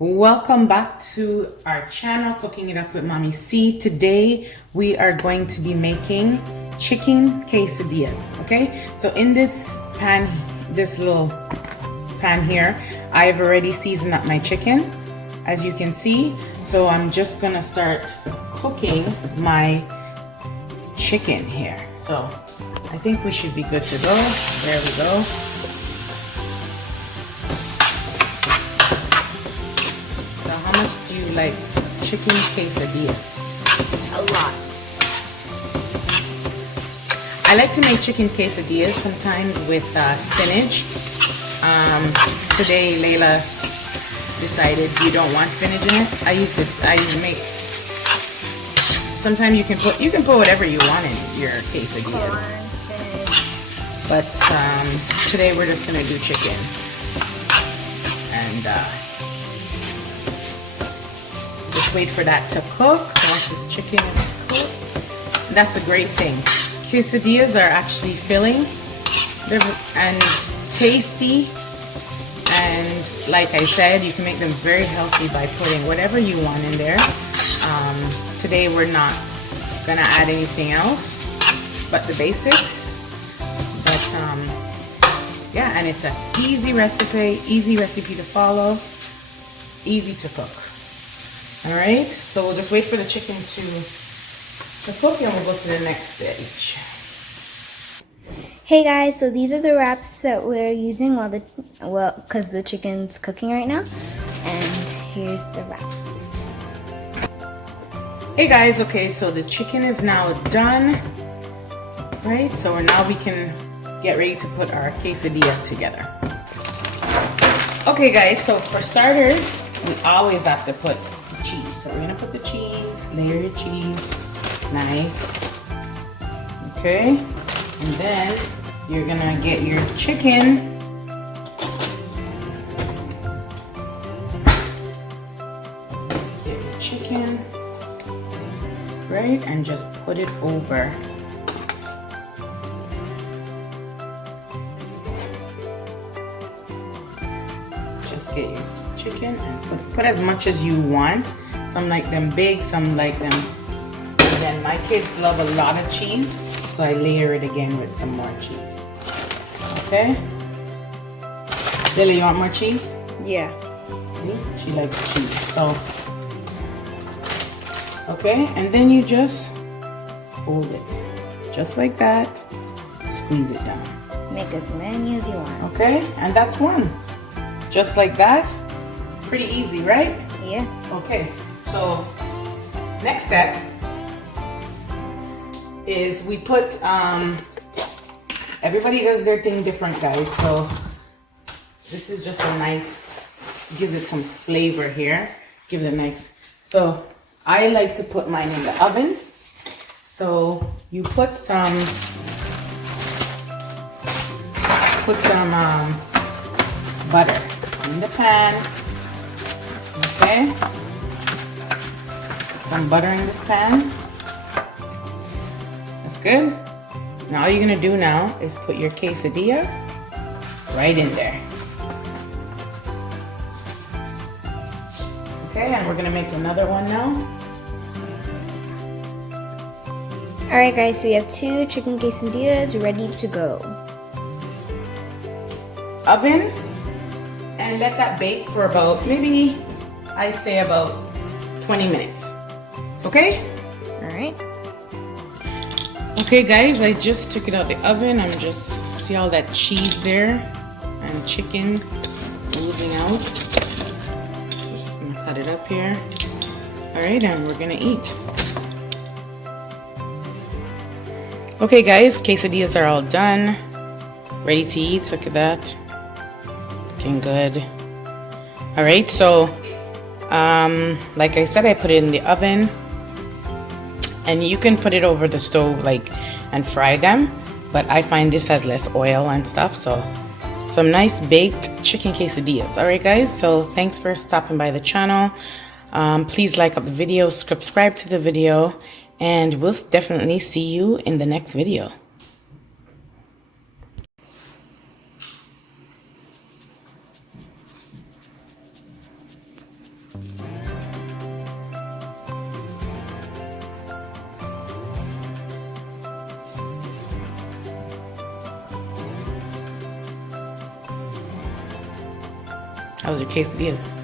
Welcome back to our channel, Cooking It Up with Mommy C. Today we are going to be making chicken quesadillas. Okay, so in this pan, this little pan here, I've already seasoned up my chicken, as you can see. So I'm just gonna start cooking my chicken here. So I think we should be good to go. There we go. How much do you like chicken quesadillas? A lot. I like to make chicken quesadillas sometimes with spinach. Today Layla decided you don't want spinach in it. I used to make. Sometimes you can put whatever you want in your quesadillas. But today we're just gonna do chicken and. Just wait for that to cook. Once this chicken is cooked, that's a great thing. Quesadillas are actually filling and tasty, and like I said, you can make them very healthy by putting whatever you want in there. Today we're not gonna add anything else but the basics. But yeah, and it's an easy recipe to follow, easy to cook. Alright, so we'll just wait for the chicken to cook and we'll go to the next stage. Hey guys, so these are the wraps that we're using because the chicken's cooking right now. And here's the wrap. Hey guys, okay, so the chicken is now done. Right, so now we can get ready to put our quesadilla together. Okay guys, so for starters, we always have to put cheese. So we're gonna put the cheese, layer your cheese, nice. Okay, and then you're gonna get your chicken. Get your chicken, right, and just put it over. Just get your chicken and put as much as you want. Some like them big, some like them. And then my kids love a lot of cheese, so I layer it again with some more cheese. Okay? Lily, you want more cheese? Yeah. See? She likes cheese. So, okay, and then you just fold it. Just like that. Squeeze it down. Make as many as you want. Okay, and that's one. Just like that. Pretty easy, right? Yeah. Okay, so next step is we put, everybody does their thing different, guys. So this is just a nice, gives it some flavor here. Give it a nice, so I like to put mine in the oven. So you put some butter in the pan. Okay, some butter in this pan. That's good. Now all you're gonna do now is put your quesadilla right in there. Okay, and we're gonna make another one now. Alright guys, so we have 2 chicken quesadillas ready to go. Oven, and let that bake for about, maybe I'd say about 20 minutes. Okay? Alright. Okay guys, I just took it out the oven. I'm just, see all that cheese there and chicken oozing out. Just gonna cut it up here. Alright, and we're gonna eat. Okay guys, quesadillas are all done. Ready to eat, look at that. Looking good. Alright, so like I said, I put it in the oven, and you can put it over the stove and fry them, but I find this has less oil and stuff. So some nice baked chicken quesadillas. Alright guys, so thanks for stopping by the channel. Please like up the video, subscribe to the video, and we'll definitely see you in the next video. How was your quesadillas?